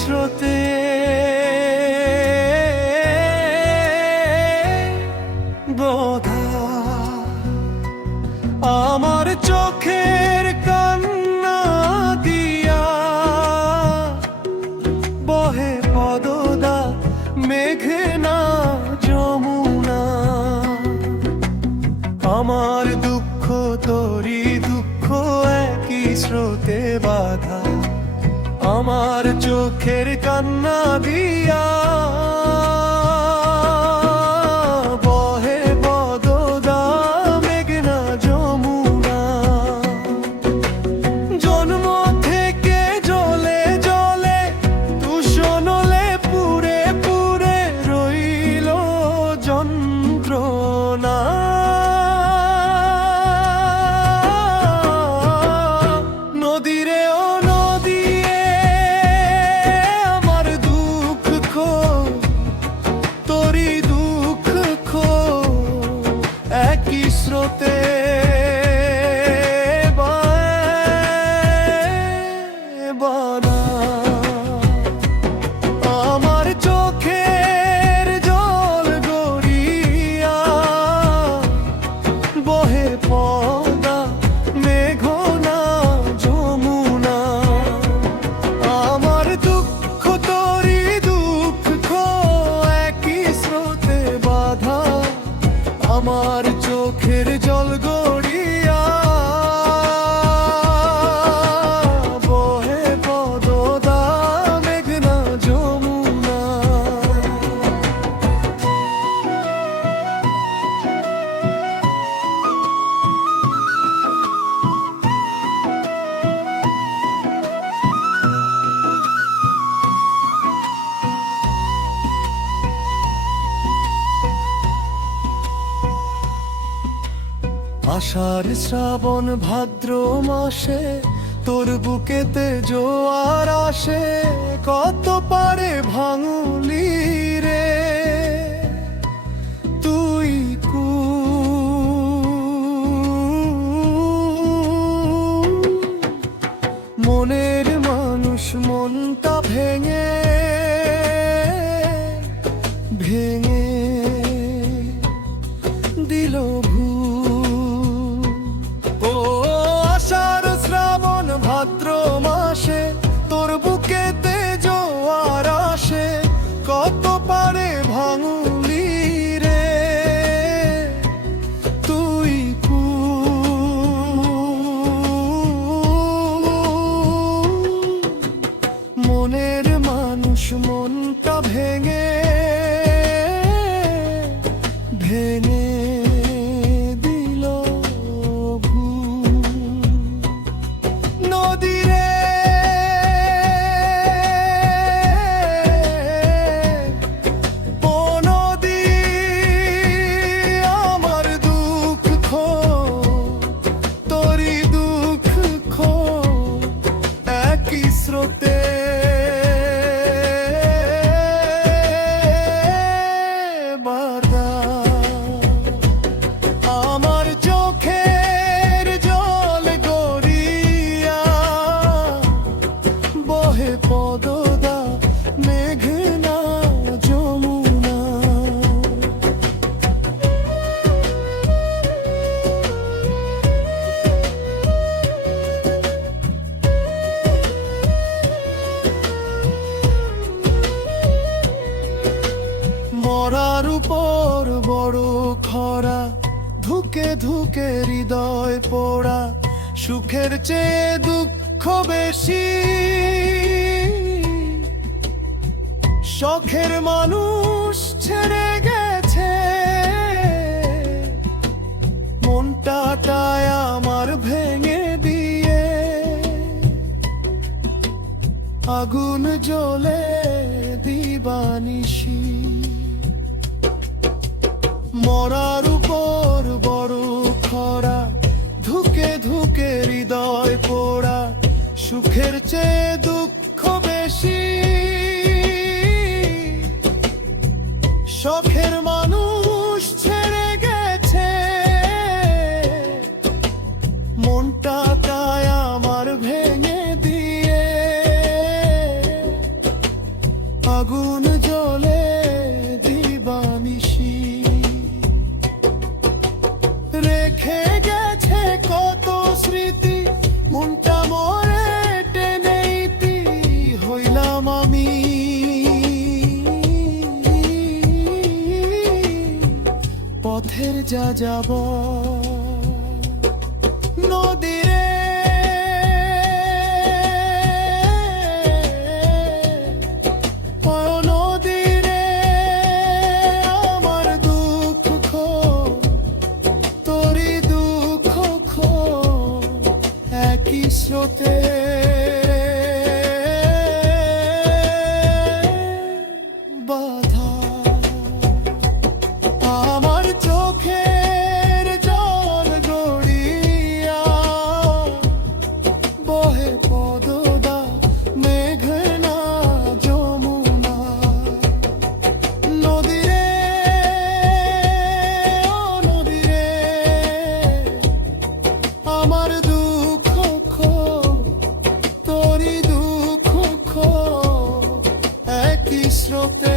স্রোতে বোধা আমার চোখের কান্না দিয়া বহে পদদা মেঘনা যমুনা। আমার দুঃখ তোরি দুঃখ একই স্রোতে বাধা, আমার চোখের কান্না দিয়া বহে পদদা মেঘনা যমুনা। জন্ম থেকে জলে জলে তুষনলে পুরে পুরে রইল যন্ত্রণা। নদীরে ও নদীয়ে আমার দুঃখ খো, তোরি দুঃখ খো একই স্রোতে বানা। আমার চোখের জল গড়িয়া বহে পদা মেঘনা যমুনা। আমার দুঃখ তোরি দুঃখ একই স্রোতে বাধা, আমার চোখের জল গড়িয়া বহে পদদা মেঘনা যমুনা। আষাঢ় শ্রাবণ ভাদ্র মাসে তোর বুকেতে জোয়ার আসে, কত পারে ভাঙুলি রে তুই মনের মানুষ মনটা ভেঙে ভেঙে দিল ভাদ্র মাসে তোর বুকেতে জোয়ার আসে, কত পারে ভাঙুলি রে তুই মনের মানুষ মনটা ভেঙে ভেঙে স্রোতে বাধা। আমার চোখের জল গড়িয়া বহে পদদা মেঘনা যমুনা। মরার উপর বড় খরা, ধুকে ধুকে হৃদয় পোড়া, সুখের চেয়ে দুঃখ বেশি। শখের মানুষ ছেড়ে গেছে, মনটাটায় আমার ভেঙে দিয়ে আগুন জ্বলে দিবানিশি। মরার উপর বড় খরা, ধুকে ধুকে হৃদয় পোড়া, সুখের চেয়ে দুঃখ বেশি। শখের মানুষ ছেড়ে গেছে, মনটা তাই আমার ভেঙে দিয়ে আগুন জ্বলে দিবানিশি, রেখে গেছে কত স্মৃতি, মনটা মরে টেনে ইতি হইলাম আমি। পথের যা যাব নদীরে, ও নদীরে আমার দুঃখ খো, তোরই দুঃখ খো, একই স্রোতে বাধা। আমার চোখের জল গড়িয়া বহে পদদা মেঘনা যমুনা, নদীরে ও নদীরে আমার দুঃখ খো, তোরই দুঃখ খো, একই স্রোতে